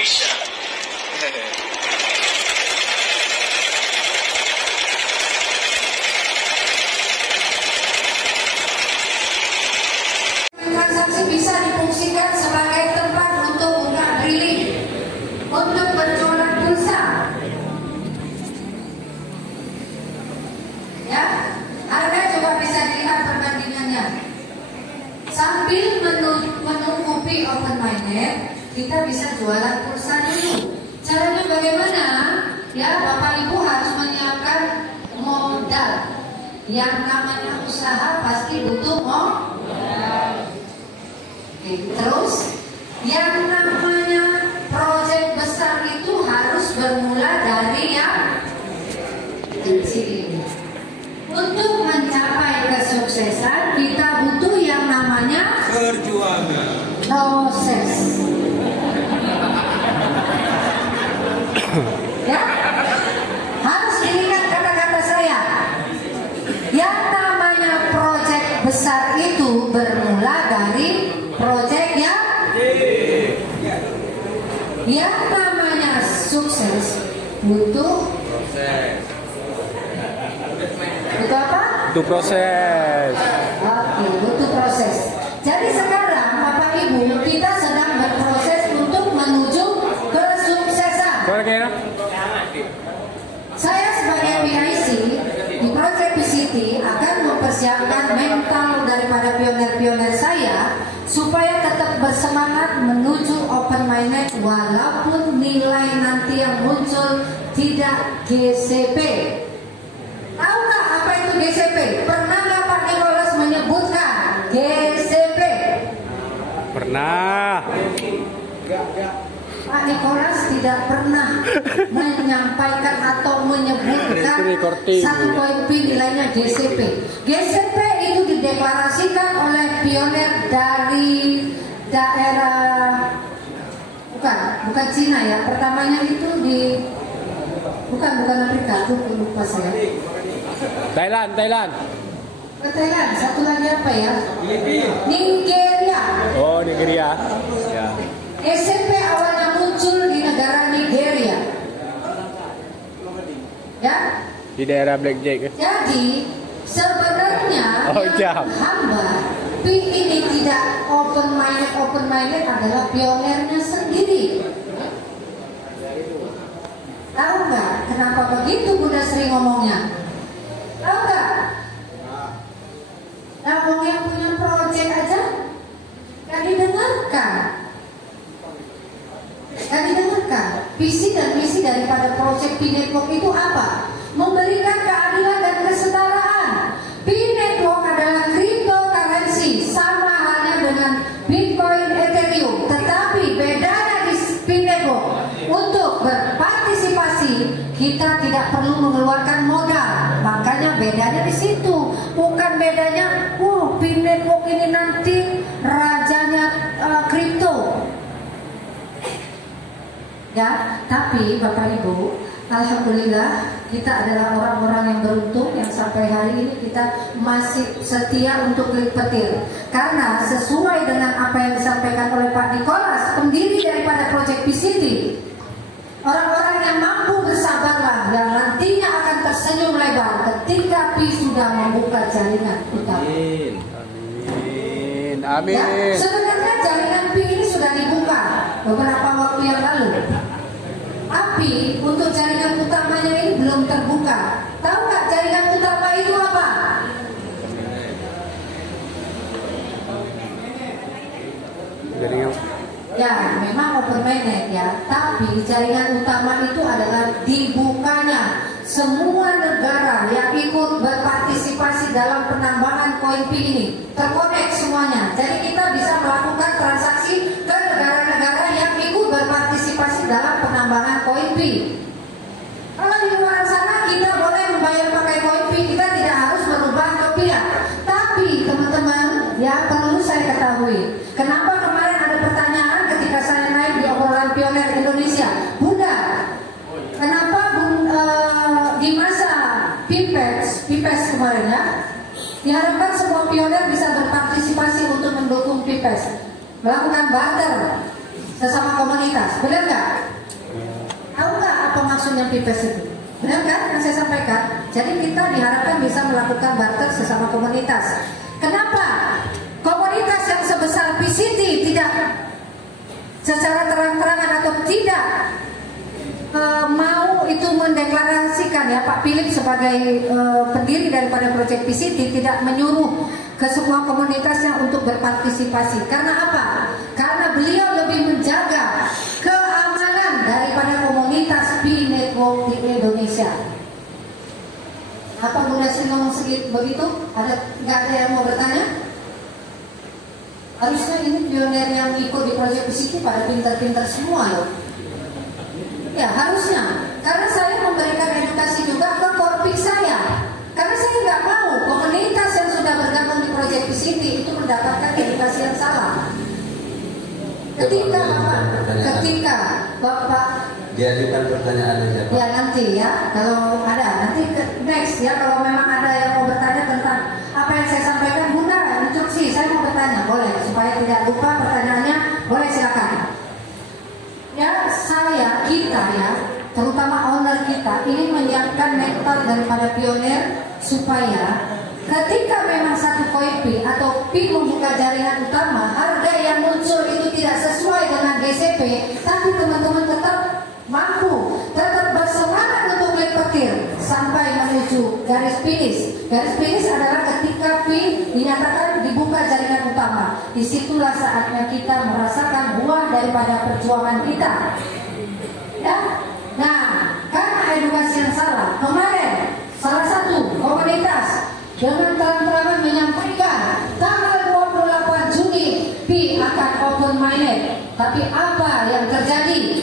bisa. Transaksi bisa difungsikan sebagai tempat untuk buka drilling, untuk berjualan pulsa. Ya, harga juga bisa dilihat perbandingannya. Sambil menunggu Pi open minded, kita bisa jualan pulsa dulu. Caranya bagaimana? Ya, Bapak Ibu harus menyiapkan modal. Yang namanya usaha pasti butuh modal. Oke, terus yang namanya proyek besar itu harus bermula dari yang kecil. Untuk mencapai kesuksesan kita butuh yang namanya perjuangan. proses. Ya, harus diingat kata-kata saya. Yang namanya proyek besar itu bermula dari proyek yang namanya sukses butuh Proses. butuh apa? Itu proses. Oke, butuh proses. Jadi sekarang Bapak Ibu kita sedang berproses untuk menuju kesuksesan. Bagaimana? Saya sebagai PIC di Project PCT akan mempersiapkan mental daripada pionir-pionir saya supaya tetap bersemangat menuju open minded walaupun nilai nanti yang muncul tidak GCP. Tahu nggak apa itu GCP? Pernah nggak Pak Nicholas menyebutkan GCP? Pernah. Pak Nicholas tidak pernah menyampaikan atau menyebutkan satu poin P nilainya GCP. GCP itu dideklarasikan oleh pionir dari daerah bukan Cina ya. Pertamanya itu di bukan Afrika, lupa saya. Thailand. Ke Thailand, satu lagi apa ya? Nigeria. Oh, Nigeria. Ya. GCP awalnya muncul di negara Nigeria. Ya? Di daerah Blackjack. Jadi sebenarnya jam. hamba Pi ini tidak open minded adalah pionirnya sendiri. Tahu nggak kenapa begitu Bunda Sri ngomongnya? Tahu nggak? Nah, yang punya proyek aja gak didengarkan. Visi dan misi daripada proyek Pi Network itu apa? Memberikan keadilan dan kesetaraan. Pi Network adalah cryptocurrency, sama halnya dengan Bitcoin, Ethereum. Tetapi bedanya di Pi Network, untuk berpartisipasi kita tidak perlu mengeluarkan modal. Makanya bedanya di situ. Bukan bedanya, Pi Network ini nanti rajanya kripto. Ya, tapi Bapak Ibu, alhamdulillah kita adalah orang-orang yang beruntung yang sampai hari ini kita masih setia untuk klik petir. Karena sesuai dengan apa yang disampaikan oleh Pak Nicholas, pendiri daripada Project PCT, orang-orang yang mampu bersabarlah yang nantinya akan tersenyum lebar ketika Pi sudah membuka jaringan utama. Amin. Ya, sebenarnya jaringan Pi ini sudah dibuka beberapa waktu yang lalu. Tapi untuk jaringan utamanya ini belum terbuka. Tahu nggak jaringan utama itu apa? Jaringan. Ya, memang open mainnet ya. Tapi jaringan utama itu adalah dibukanya semua negara yang ikut berpartisipasi dalam penambangan koin Pi ini. Terkonek semuanya. Jadi kita bisa melakukan transaksi ke negara-negara yang ikut berpartisipasi dalam penambangan koin Pi. Kalau di luar sana kita boleh membayar pakai koin Pi, kita tidak harus merubah rupiah. Tapi teman-teman, ya perlu saya ketahui, kenapa kemarin ada pertanyaan ketika saya naik di obrolan pionir Indonesia, Bunda, kenapa di masa Pipes kemarin ya, diharapkan semua pionir bisa berpartisipasi untuk mendukung Pipes, melakukan barter. sesama komunitas, benar nggak? Tahu nggak apa maksudnya PIPES itu? Benar kan yang saya sampaikan? Jadi kita diharapkan bisa melakukan barter sesama komunitas. Kenapa komunitas yang sebesar PCT tidak secara terang-terangan atau tidak mau itu mendeklarasikan ya Pak Philip sebagai pendiri daripada proyek PCT tidak menyuruh ke semua komunitasnya untuk berpartisipasi? Karena apa? Karena beliau lebih menjaga keamanan daripada komunitas P-Network di Indonesia. Apa Bunda Sri ngomong sedikit begitu? Nggak ada yang mau bertanya? Harusnya ini pionir yang ikut di proyek PCT pada pintar-pintar semua loh. Ya harusnya, karena saya memberikan edukasi juga ke korpik saya. Karena saya nggak mau komunitas yang sudah bergabung di proyek PCT itu mendapatkan edukasi yang salah. Ketika Bapak diajukan pertanyaan aja Pak. Ya nanti ya, kalau ada nanti next ya, kalau memang ada yang mau bertanya tentang apa yang saya sampaikan, Bunda instruksi saya mau bertanya, boleh supaya tidak lupa pertanyaannya, boleh silakan. Ya kita ya, terutama owner kita ini menyiapkan mentor daripada pionir supaya ketika memang satu koin P atau P membuka jaringan utama, harga yang muncul itu tidak sesuai dengan GCP, tapi teman-teman tetap mampu, tetap bersemangat untuk klik petir sampai menuju garis finish. Garis finish adalah ketika P dinyatakan dibuka jaringan utama. Disitulah saatnya kita merasakan buah daripada perjuangan kita. Ya, nah karena edukasi yang salah kemarin, salah satu komunitas dengan terang-terangan menyampaikan tanggal 28 Juni P akan open minded. Tapi apa yang terjadi?